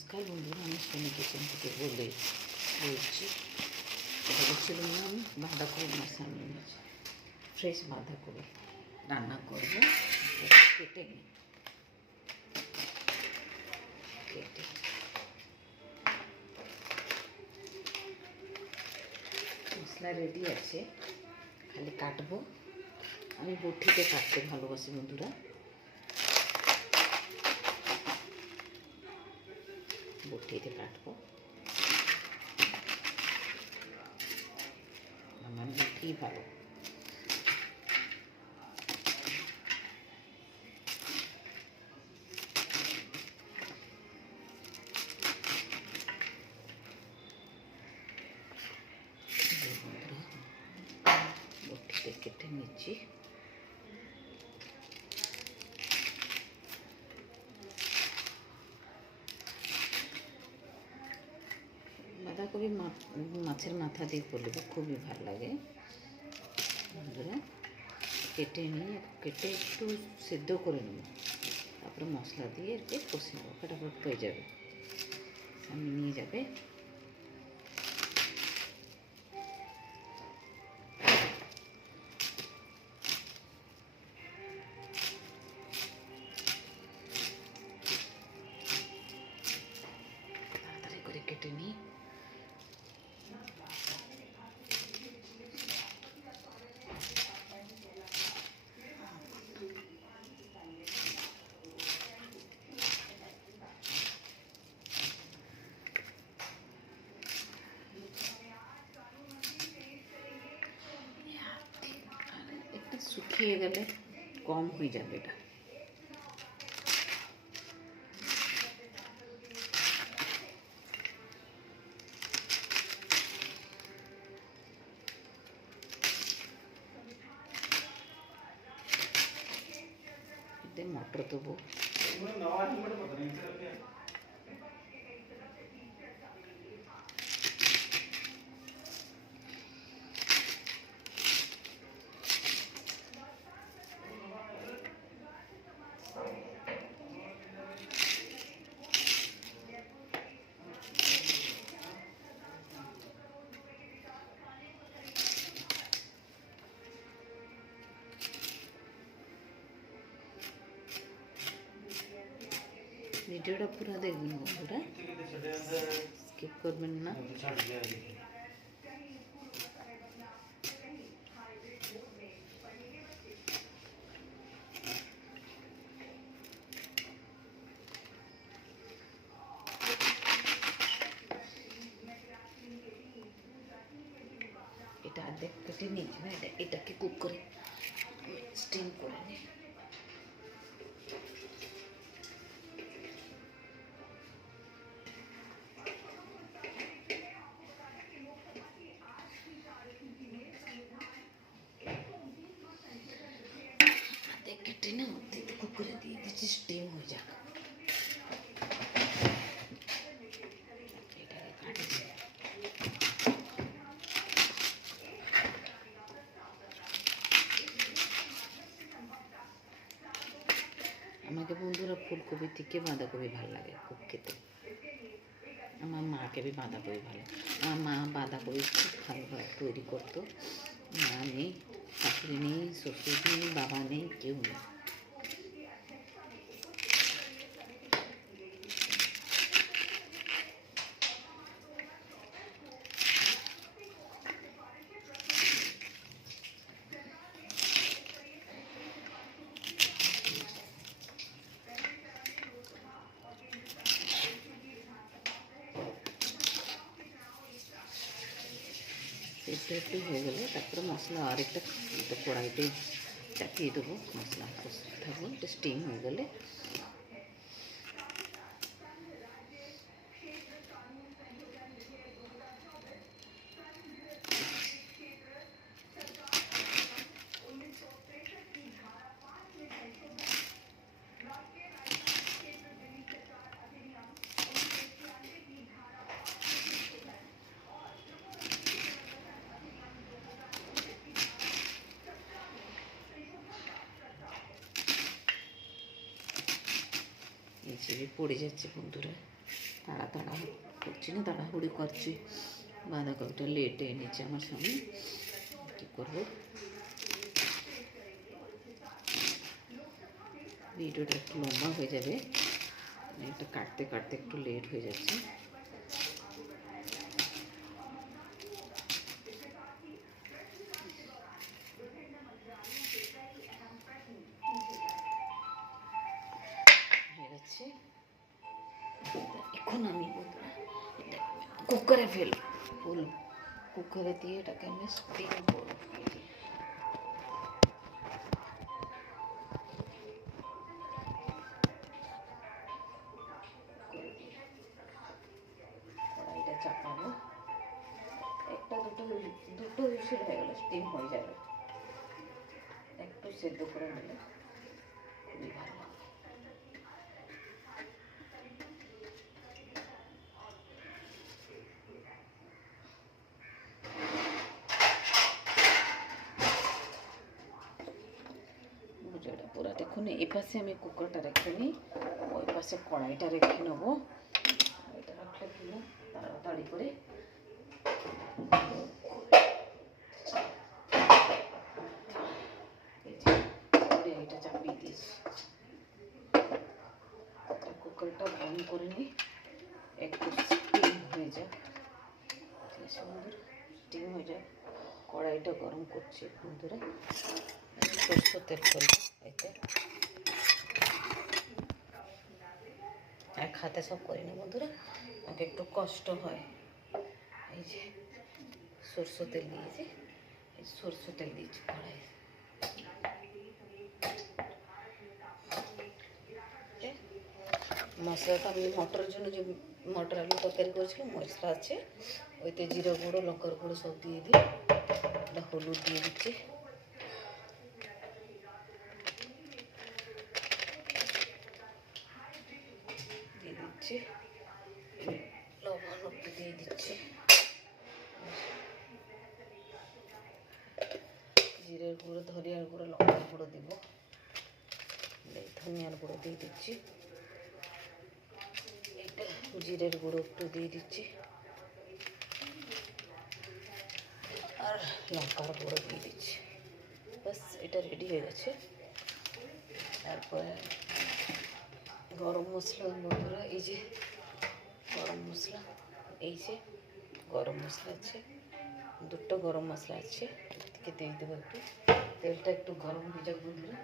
নমস্কার বন্ধুরা, আমি সোনি কিচেন থেকে বলছি। এটা বলছিলাম না, আমি বাঁধাকপি মশামি নিয়েছি, ফ্রেশ বাঁধাকপি রান্না করবো। কেটে নিই, কেটে মশলা রেডি আছে, খালি কাটবো। আমি বটিতে কাটতে ভালোবাসি বন্ধুরা, বটিতে কাটবো। আমার বটি ভালো। বটিতে কেটে নিচ্ছি। বাঁধাকপি মাছের মাথা দিয়ে করলে খুবই ভালো লাগে বন্ধুরা। কেটে নিয়ে একটু সিদ্ধ করে নেব, তারপরে মশলা দিয়ে এর কষে নেবো, ফটাফট হয়ে যাবে, সামনে নিয়ে যাবে। তাড়াতাড়ি করে কেটে নিই। একটু শুকিয়ে গেলে কম হয়ে যাবে এটা। এতে মটর দেবো, ভিডিওটা পুরো দেখবেন বন্ধুরা, স্কিপ করবেন না। এটা অর্ধেক কেটে নিয়েছি না, এটাকে কুক করে স্টিম করে নিই। কেটে না অর্ধেক কুক করে দিয়ে দিচ্ছি, স্টিম হয়ে যাক। আমাকে বন্ধুরা ফুলকপি থেকে বাঁধাকপি ভালো লাগে খুব খেতে। আমার মাকে भी বাঁধাকপি ভালো, আমার মা বাঁধাকপি খুব ভালোভাবে তৈরি করতো। মা নেই, শাশুড়ি নেই, শ্বশুর নেই, বাবা নেই, কেউ নেই। একটু হয়ে গেলে তারপরে মশলা আরেকটা কড়াইতে চাপিয়ে দেবো, মশলা কষতে থাকবো। এটা স্টিম হয়ে গেলে এই যে পড়ে যাচ্ছে বন্ধুরা, তাড়া করছি না, তাড়াহুড়ি করছি। বাঁধাকপিটা লেটে এনেছে আমার সামনে, কী করবো। ভিডিওটা একটু লম্বা হয়ে যাবে, এটা কাটতে কাটতে একটু লেট হয়ে যাচ্ছে। হয়ে গেছে, এখন আমি কুকারে ফুল কুকারে দিয়ে এটাকে আমি স্টিম করব। কড়াইটা চাপাবো, একটা দুটো হুইসেল হয়ে গেলে স্টিম হয়ে যাবে, একটু সেদ্ধ করে নিলে খুবই ভালো। বুঝাটা পুরা দেখুন, এই পাশে আমি কুকারটা রেখে নিই, ওই পাশে কড়াইটা রেখে নেবো। কড়াইটা রাখলে কি না তাড়াতাড়ি করে কড়াইটা চাপিয়ে দিয়েছি। কুকারটা বন্ধ করে নিই, একটু স্টিম হয়ে যাক, সুন্দর স্টিম হয়ে যাক। কড়াইটা গরম করছি বন্ধুরা, সরষের তেল করবো এতে, এক হাতে সব করি না বন্ধুরা, আমাকে একটু কষ্ট হয়। এই যে সরষের তেল দিয়েছি, এই সরষের তেল দিয়েছি কড়াই। মশলাটা আমি মটরের জন্য যে মটর আলু তরকারি করেছিলাম, মশলা আছে, ওইতে জিরা গুঁড়ো লঙ্কার গুঁড়ো সব দিয়ে দিই, এটা হলুদ দিয়ে দিচ্ছি, লবণ একটু দিয়ে দিচ্ছি, জিরের গুঁড়ো ধনিয়ার গুঁড়ো লঙ্কার গুঁড়ো দিব, ধনিয়ার গুঁড়ো দিয়ে দিচ্ছি, এটা জিরের গুঁড়ো একটু দিয়ে দিচ্ছি, আর লঙ্কার গুঁড়ো দিয়ে দিচ্ছি। বাস এটা রেডি হয়ে গেছে। তারপরে গরম মশলা বন্ধুরা, এই যে গরম মশলা, এই যে গরম মশলা আছে, দুটো গরম মশলা আছে, এদিকে দিয়ে দেবো একটু, তেলটা একটু গরম হয়ে যাক বন্ধুরা।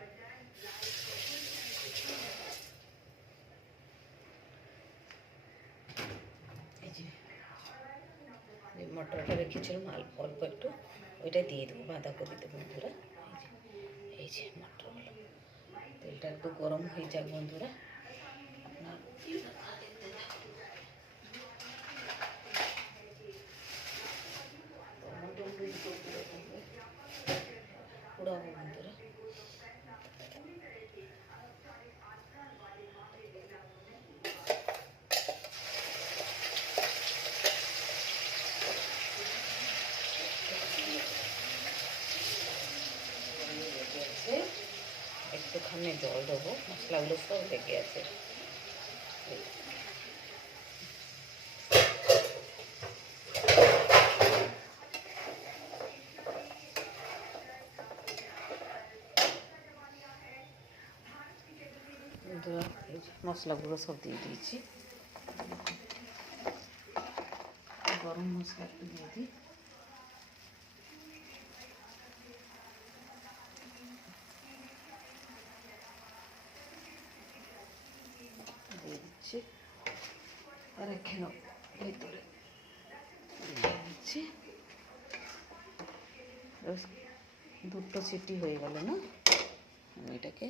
এই যে মটরটা রেখেছিলাম অল্প একটু, ওইটা দিয়ে দেবো বাঁধাকপিতে বন্ধুরা। এই যে মটরগুলো, তেলটা একটু গরম হয়ে যাক বন্ধুরা। আপনার পুরাবো বন্ধুরা, একটুখানি জল দেবো, মশলাগুলো সব লেগে আছে। মশলাগুলো সব দিয়ে দিয়েছি, গরম মশলা একটু দিয়ে দিই, দিয়ে দিচ্ছি, আর এখানে ভিতরে দিয়ে দিচ্ছি। দুটো সিটি হয়ে গেল না, আমি এটাকে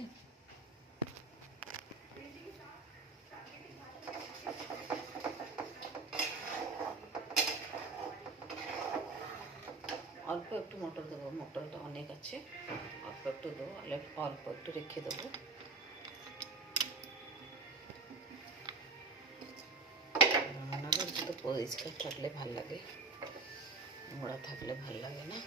অল্প একটু মটর দেবো, মটরটা অনেক আছে, অল্প একটু দেবো, অল্প একটু রেখে দেবো। রান্নাঘর যদি পরিষ্কার থাকলে ভাল লাগে, নোংরা থাকলে ভাল লাগে না।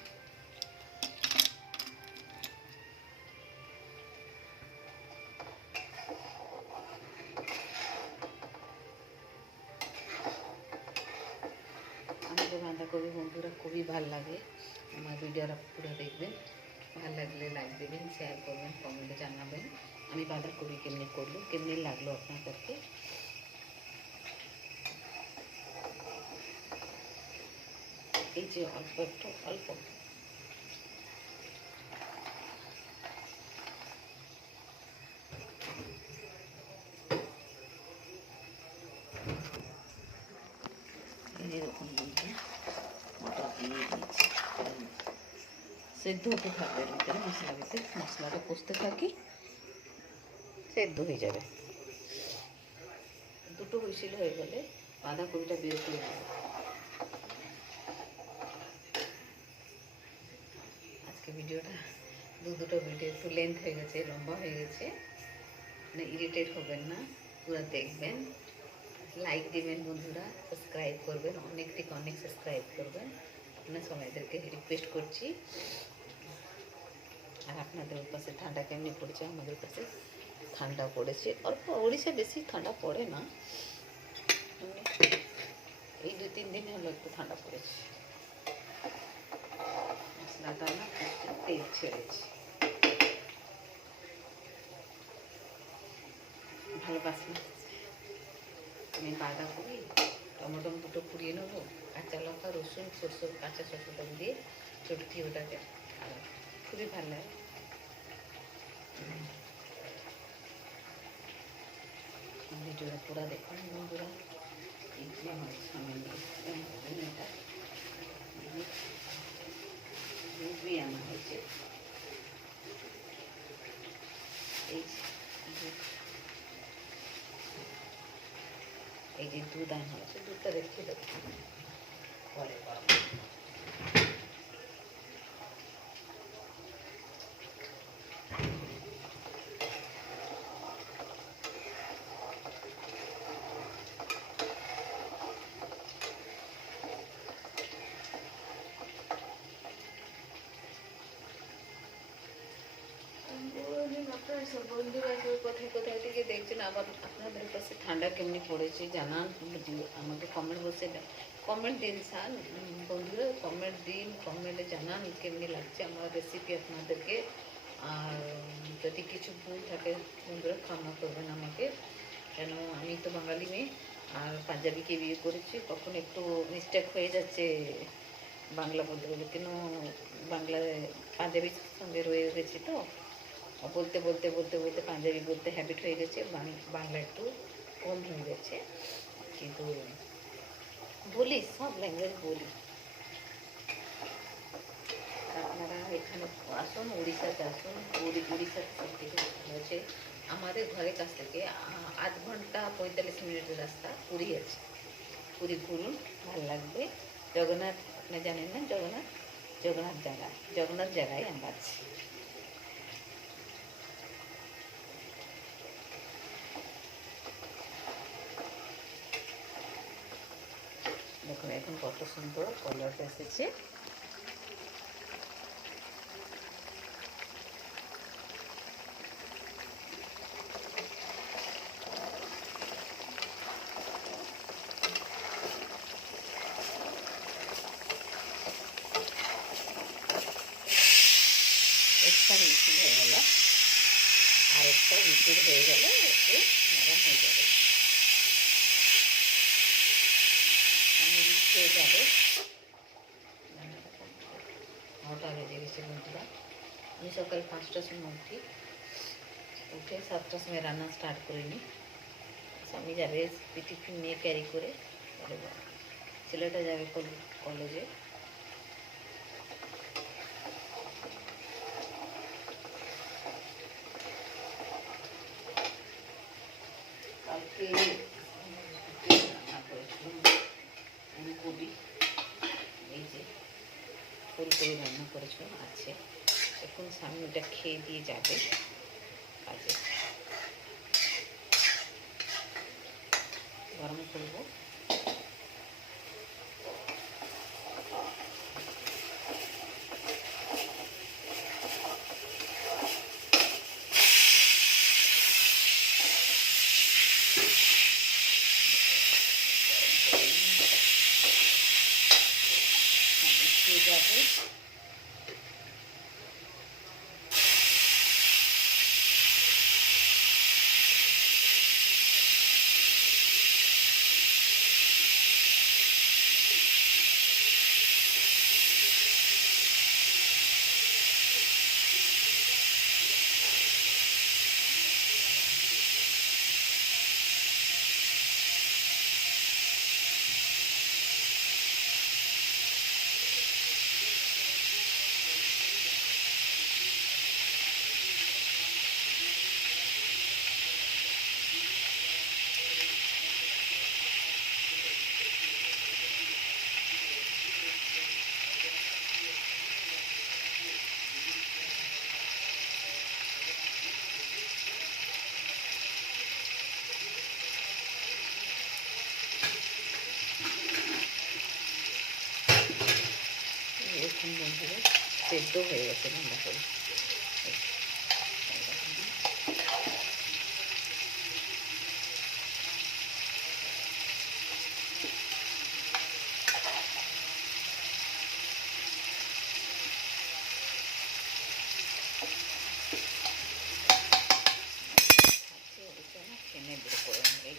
ভালো লাগে আমার ভিডিওটা পুরো দেখবেন। ভালো লাগলে লাইক দেবেন, শেয়ার করবেন, কমেন্টে জানাবেন আমি বাঁধাকপি কেমনি করলো, কেমনি লাগলো আপনাদেরকে। এই যে অল্প একটু অল্প এরকম মটর দিয়ে দিয়েছি, সেদ্ধ হতে থাকবে এর ভিতরে, মশলার ভিতরে মশলাটা কষতে থাকি, সেদ্ধ হয়ে যাবে। দুটো হুইসেল হয়ে গেলে বাঁধাকপিটা বের করে দেবো। আজকে ভিডিওটা দুটো ভিডিও একটু লেন্থ হয়ে গেছে, লম্বা হয়ে গেছে, মানে ইরিটেট হবেন না, পুরো দেখবেন, লাইক দিবেন বন্ধুরা, সাবস্ক্রাইব করবেন, অনেক থেকে অনেক সাবস্ক্রাইব করবেন, আপনার সবাইদেরকে রিকোয়েস্ট করছি। আর আপনাদের পাশে ঠান্ডা কেমনি পড়েছে? আমাদের কাছে ঠান্ডা পড়েছে অল্প, ওড়িশা বেশি ঠান্ডা পড়ে না, এই 2-3 দিন হলো একটু ঠান্ডা পড়েছে। মশলাটা না তেল ছেড়েছে, ভালো বাসনা। আমি বাঁধাকপি টমেটো দুটো পুড়িয়ে নেবো, কাঁচা লঙ্কা রসুন সরষে কাঁচা সরষেটা দিয়ে চটকি ওটাকে, আর খুবই ভালো লাগে। ভিডিওটা পুরো দেখুন বন্ধুরা। এই যে আমার সামনে এটা রুবি আনা হয়েছে, এই যে দুধ আনা হয়েছে, দুধটা রেখে দেবো পরে পাবো। সব বন্ধুরা কোথায় কোথায় থেকে দেখছেন, আবার আপনাদের কাছে ঠান্ডা কেমনি পড়েছে জানান, আমাকে কমেন্ট বসে কমেন্ট দিন স্যার বন্ধুরা, কমেন্ট দিন, কমেন্টে জানান কেমনি লাগছে আমার রেসিপি আপনাদেরকে। আর যদি কিছু ভুল থাকে বন্ধুরা ক্ষমা করবেন আমাকে, কেন আমি তো বাঙালি মেয়ে আর পাঞ্জাবিকে বিয়ে করেছি, কখন একটু মিস্টেক হয়ে যাচ্ছে বাংলা বলতে বলতে, কেন বাংলায় পাঞ্জাবির সঙ্গে রয়ে গেছি তো, বলতে বলতে বলতে বলতে পাঞ্জাবি বলতে হ্যাবিট হয়ে গেছে, বাংলা একটু কম হয়ে গেছে, কিন্তু বলি সব ল্যাঙ্গুয়েজ বলি। আপনারা এখানে আসুন, উড়িষ্যাতে আসুন, উড়িষ্যাতে সব থেকে ভালো আছে। আমাদের ঘরের কাছ থেকে 8 ঘন্টা 45 মিনিটের রাস্তা পুরী আছে, পুরী ঘুরুন, ভালো লাগবে। জগন্নাথ আপনারা জানেন না, জগন্নাথ জায়গায় আমরা আছি। দেখুন এখন কত সুন্দর কালারটা এসেছে। একটা মিষ্টি হয়ে গেল, আর একটা মিষ্টি হয়ে গেলে একটু নরম হয়ে যাবে, আমি খেয়ে যাবে। 9টা বেজে গেছে বন্ধুরা, আমি সকাল 5টার সময় উঠে 7টার সময় রান্না স্টার্ট করে নিই। স্বামী যাবে টিফিন নিয়ে ক্যারি করে, ছেলেটা যাবে কলেজে। কালকে রান্না করেছিলাম ফুলকপি, এই যে ফুলকপি রান্না করেছিলাম আছে, এখন স্বামীটা খেয়ে দিয়ে যাবে কাজে, গরম করবো। শুকিয়ে যাবে। এরকম বন্ধুরা সেদ্ধ হয়ে গেছে ভালো করে। টেনে বের করে এই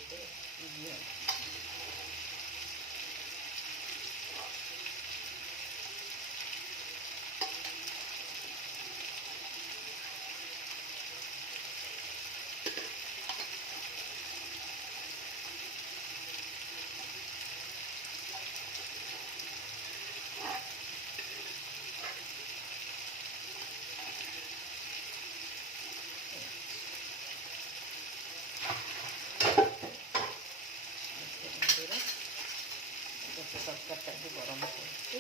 তরকারিটা গরম করছি।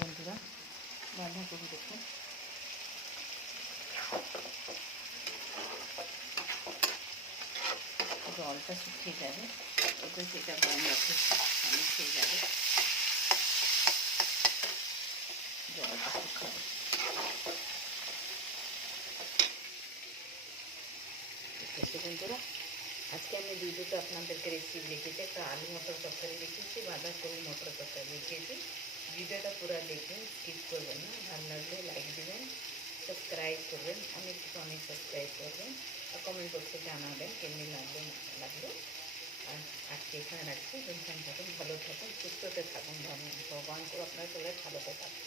বন্ধুরা বাঁধাকপি দেখুন জলটা শুকিয়ে যাবে, ওতে সেটা গরম রাখে পানি খেয়ে যাবে, জলটা শুকাবে। ঠিক আছে বন্ধুরা, আজকে আমি দুটো আপনাদেরকে রেসিপি দেখিয়েছি। একটা আলু মটর তরকারি দেখিয়েছি, বাঁধাকপি মটর তরকারি দেখিয়েছি। ভিডিওটা পুরো দেখবেন, স্কিপ করবেন না। ভালো লাগলে লাইক দেবেন, সাবস্ক্রাইব করবেন, অনেক সাবস্ক্রাইব করবেন, আর কমেন্ট বক্সে জানাবেন কেমনি লাগলো না লাগলো। আর আজকে এখানে রাখছি। থাকুন, ভালো থাকুন, সুস্থতে থাকুন। ভগবান করে আপনার সবাই ভালোতে থাকুন।